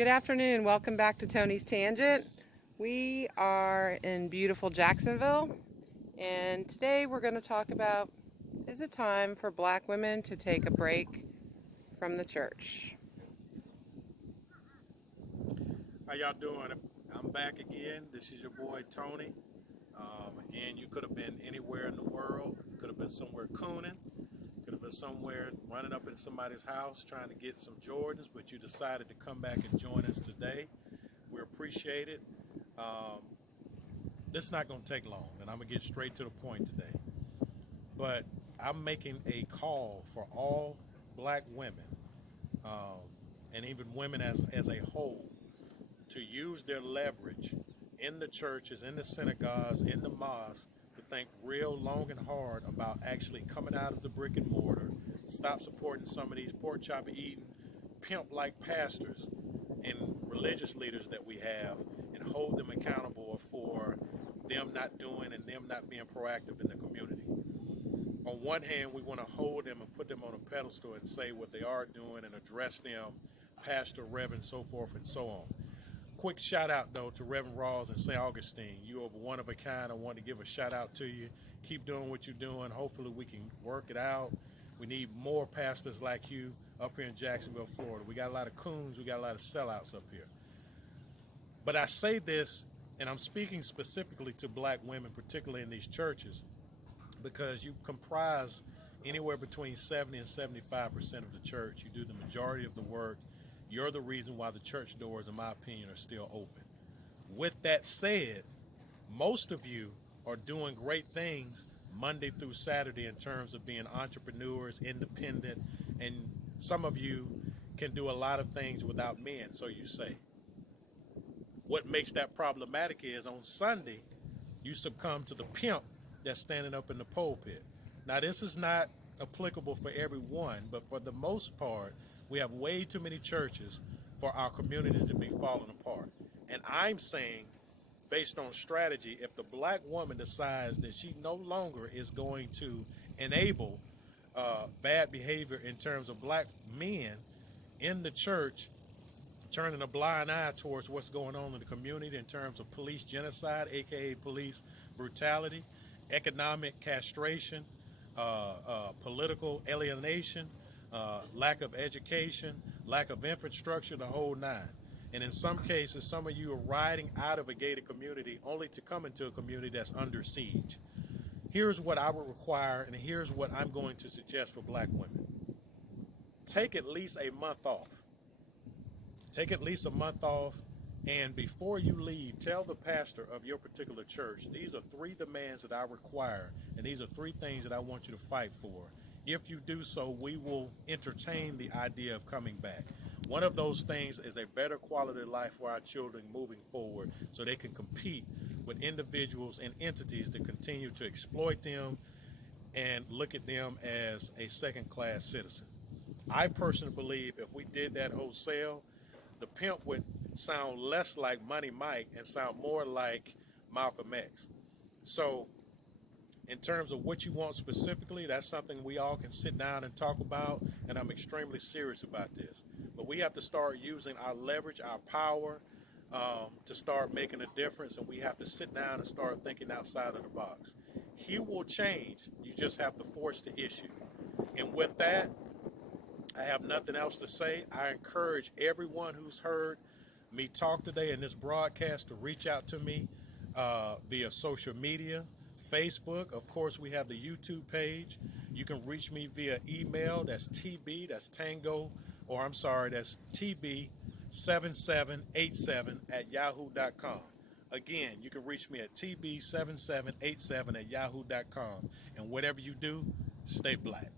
Good afternoon. Welcome back to Tony's Tangent. We are in beautiful Jacksonville, and today we're going to talk about, is it time for black women to take a break from the church? How y'all doing? I'm back again. This is your boy Tony. Again, you could have been anywhere in the world. Could have been somewhere cooning. Could have been somewhere running up in somebody's house trying to get some Jordans, but you decided to come back and join us today. We appreciate it. This is not going to take long, and I'm going to get straight to the point today. But I'm making a call for all black women, and even women as a whole, to use their leverage in the churches, in the synagogues, in the mosques, to think real long and hard about actually coming out of the brick and mortar, stop supporting some of these pork chop eating, pimp like pastors and religious leaders that we have, and hold them accountable for them not doing and them not being proactive in the community. On one hand, we want to hold them and put them on a pedestal and say what they are doing and address them, pastor, reverend, so forth and so on. Quick shout out though to Reverend Rawls and St. Augustine. You are one of a kind. I want to give a shout out to you. Keep doing what you're doing. Hopefully we can work it out. We need more pastors like you up here in Jacksonville, Florida. We got a lot of coons. We got a lot of sellouts up here. But I say this, and I'm speaking specifically to black women, particularly in these churches, because you comprise anywhere between 70 and 75% of the church. You do the majority of the work. You're the reason why the church doors, in my opinion, are still open. With that said, most of you are doing great things Monday through Saturday in terms of being entrepreneurs, independent, and some of you can do a lot of things without men, so you say. What makes that problematic is on Sunday, you succumb to the pimp that's standing up in the pulpit. Now, this is not applicable for everyone, but for the most part, we have way too many churches for our communities to be falling apart. And I'm saying, based on strategy, if the black woman decides that she no longer is going to enable bad behavior in terms of black men in the church, turning a blind eye towards what's going on in the community in terms of police genocide, aka police brutality, economic castration, political alienation, lack of education, lack of infrastructure, the whole nine. And in some cases, some of you are riding out of a gated community only to come into a community that's under siege. Here's what I would require, and here's what I'm going to suggest for black women. Take at least a month off. Take at least a month off, and before you leave, tell the pastor of your particular church, these are 3 demands that I require, and these are 3 things that I want you to fight for. If you do so, we will entertain the idea of coming back. One of those things is a better quality of life for our children moving forward so they can compete with individuals and entities that continue to exploit them and look at them as a second-class citizen. I personally believe if we did that wholesale, the pimp would sound less like Money Mike and sound more like Malcolm X. So in terms of what you want specifically, that's something we all can sit down and talk about, and I'm extremely serious about this. But we have to start using our leverage, our power, to start making a difference, and we have to sit down and start thinking outside of the box. He will change. You just have to force the issue. And with that, I have nothing else to say. I encourage everyone who's heard me talk today in this broadcast to reach out to me via social media. Facebook, of course, we have the YouTube page. You can reach me via email. That's TB, that's Tango, or I'm sorry, that's TB7787 at yahoo.com. Again, you can reach me at TB7787 at yahoo.com. And whatever you do, stay black.